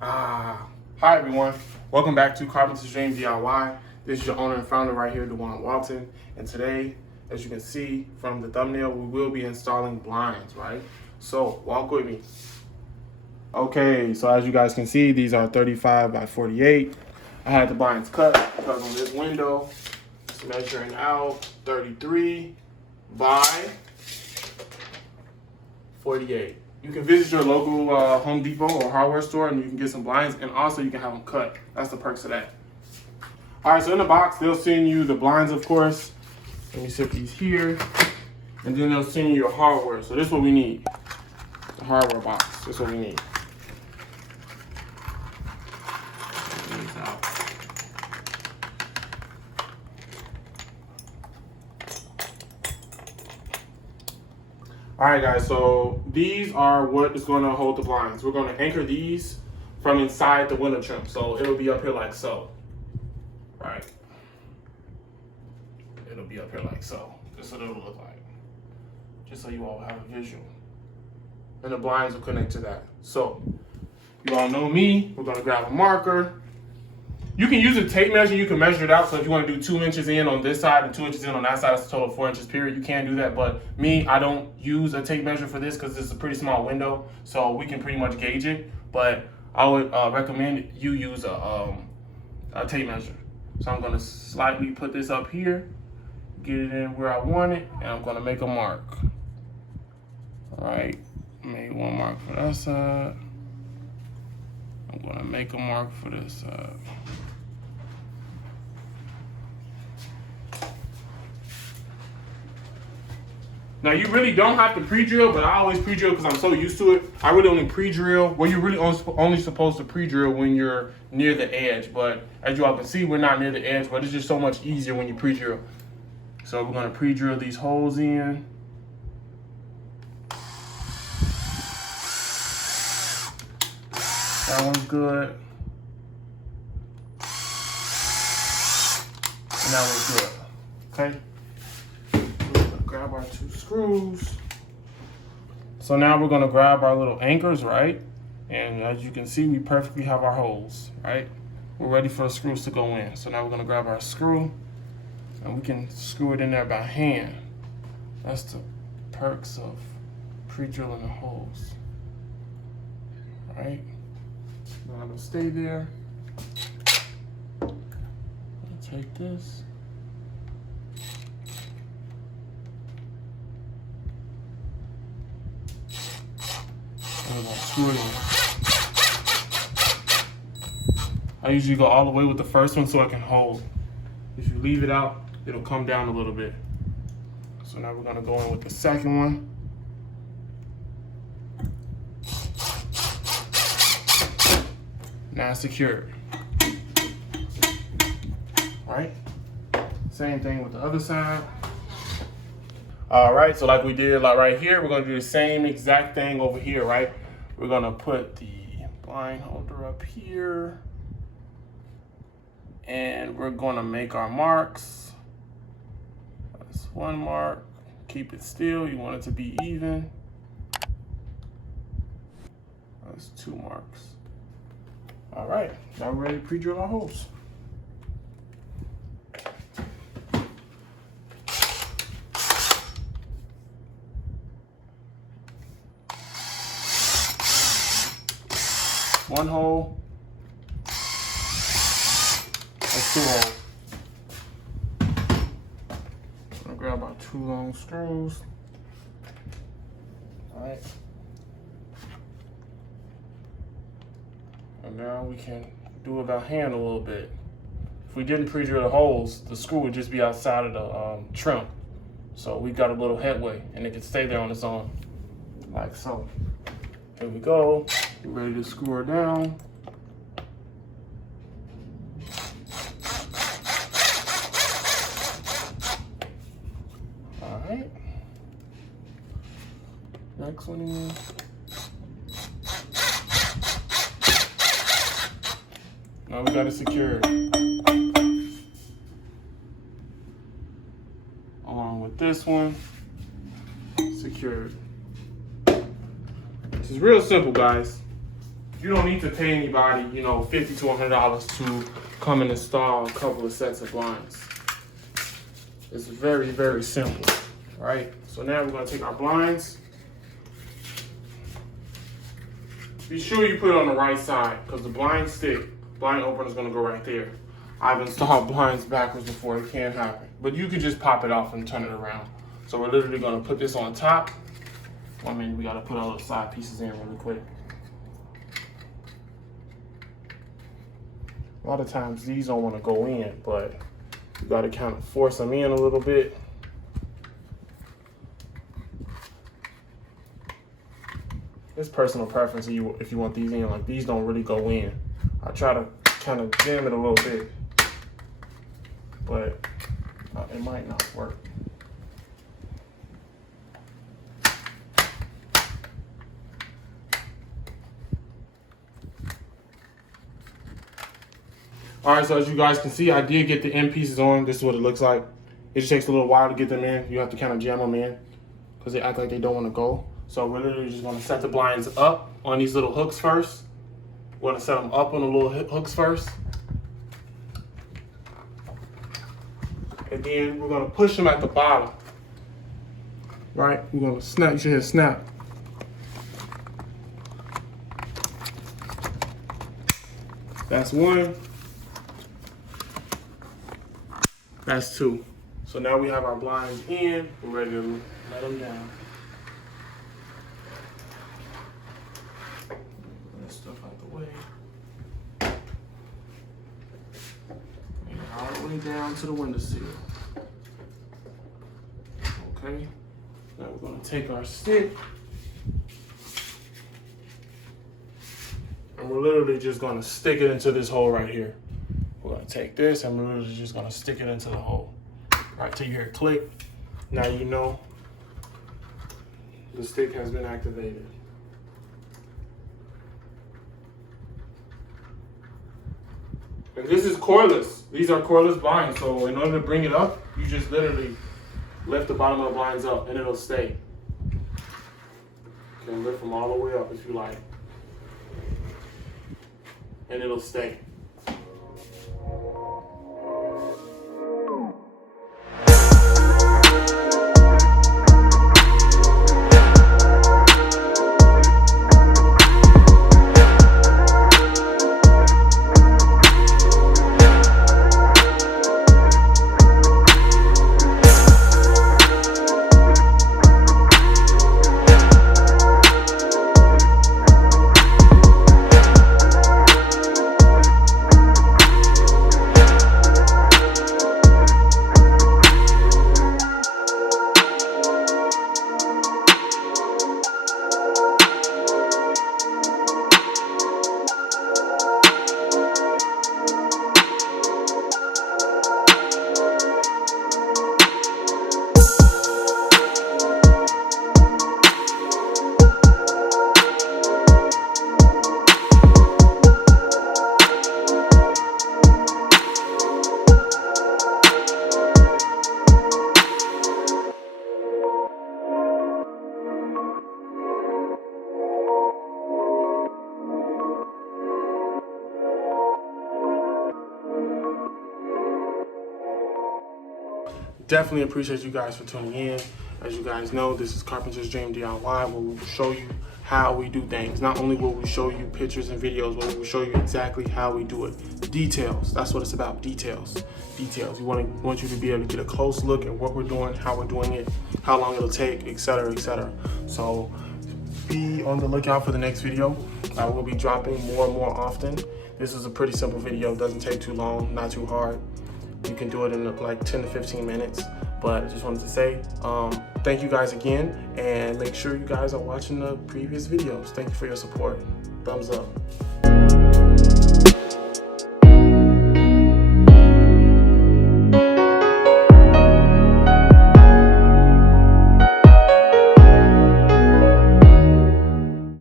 Hi everyone. Welcome back to Carpenter's Dream DIY. This is your owner and founder right here, DeJuan Walton. And today, as you can see from the thumbnail, we will be installing blinds, right? So walk with me. Okay, so as you guys can see, these are 35 by 48. I had the blinds cut because on this window, it's measuring out 33 by 48. You can visit your local Home Depot or hardware store and you can get some blinds, and also you can have them cut. That's the perks of that. All right, so in the box, they'll send you the blinds, of course. Let me set these here. And then they'll send you your hardware. So this is what we need. The hardware box, this is what we need. All right, guys, so these are what is going to hold the blinds. We're going to anchor these from inside the window trim. So it'll be up here like so, right? It'll be up here like so. This is what it'll look like, just so you all have a visual. And the blinds will connect to that. So you all know me. We're going to grab a marker. You can use a tape measure. You can measure it out. So if you want to do 2 inches in on this side and 2 inches in on that side, that's a total of 4 inches period. You can do that. But me, I don't use a tape measure for this because it's a pretty small window. So we can pretty much gauge it. But I would recommend you use a tape measure. So I'm going to slightly put this up here, get it in where I want it, and I'm going to make a mark. All right. Made one mark for that side. I'm going to make a mark for this side. Now, you really don't have to pre-drill, but I always pre-drill because I'm so used to it. I really only pre-drill. Well, you're really only supposed to pre-drill when you're near the edge. But as you all can see, we're not near the edge, but it's just so much easier when you pre-drill. So we're going to pre-drill these holes in. That one's good. And that one's good. Okay? Grab our 2 screws. So now we're going to grab our little anchors, right? And as you can see, we perfectly have our holes, right? We're ready for the screws to go in. So now we're going to grab our screw and we can screw it in there by hand. That's the perks of pre-drilling the holes, right? Now it'll stay there. I'll take this. I'm gonna screw it in. I usually go all the way with the first one so I can hold. If you leave it out, it'll come down a little bit. So now we're gonna go in with the second one. Now it's secured. All right, same thing with the other side. All right, so like we did right here, we're gonna do the same exact thing over here, right? We're gonna put the blind holder up here and we're gonna make our marks. That's 1 mark, keep it still, you want it to be even. That's 2 marks. All right, now we're ready to pre-drill our holes. One hole. That's 2 holes. I'm gonna grab our 2 long screws. All right. And now we can do it by hand a little bit. If we didn't pre-drill the holes, the screw would just be outside of the trim. So we got a little headway and it can stay there on its own, like so. Here we go. We're ready to screw her down. All right. Next one in. Now we got it secured. Along with this one, secured. This is real simple, guys. You don't need to pay anybody, you know, $50 to $100 to come and install a couple of sets of blinds. It's very, very simple, right? So now we're gonna take our blinds. Be sure you put it on the right side because the blind opener is gonna go right there. I've installed blinds backwards before, it can happen. But you can just pop it off and turn it around. So we're literally gonna put this on top. I mean, we gotta put all the side pieces in really quick. A lot of times these don't wanna go in, but you gotta kind of force them in a little bit. It's personal preference if you want these in. Like, these don't really go in. I try to kind of jam it a little bit, but it might not work. All right, so as you guys can see, I did get the end pieces on. This is what it looks like. It just takes a little while to get them in. You have to kind of jam them in because they act like they don't want to go. So we're literally just going to set the blinds up on these little hooks first. We're going to set them up on the little hooks first. And then we're going to push them at the bottom. Right? We're going to snap. You should hear snap. That's one. That's two. So now we have our blinds in. We're ready to let them down. That stuff out the way. And all the way down to the windowsill. Okay. Now we're going to take our stick. And we're literally just going to stick it into this hole right here. We're going to take this and we're literally just going to stick it into the hole. Right till you hear it click. Now you know the stick has been activated. And this is cordless. These are cordless blinds. So in order to bring it up, you just literally lift the bottom of the blinds up and it'll stay. You can lift them all the way up if you like. And it'll stay. Definitely appreciate you guys for tuning in. As you guys know, this is Carpenter's Dream DIY, where we will show you how we do things. Not only will we show you pictures and videos, but we will show you exactly how we do it. Details. That's what it's about. Details. Details. We want you to be able to get a close look at what we're doing, how we're doing it, how long it'll take, etc., etc. So be on the lookout for the next video. I will be dropping more and more often. This is a pretty simple video. It doesn't take too long, not too hard. You can do it in like 10 to 15 minutes. But I just wanted to say thank you guys again, and make sure you guys are watching the previous videos. Thank you for your support. Thumbs up.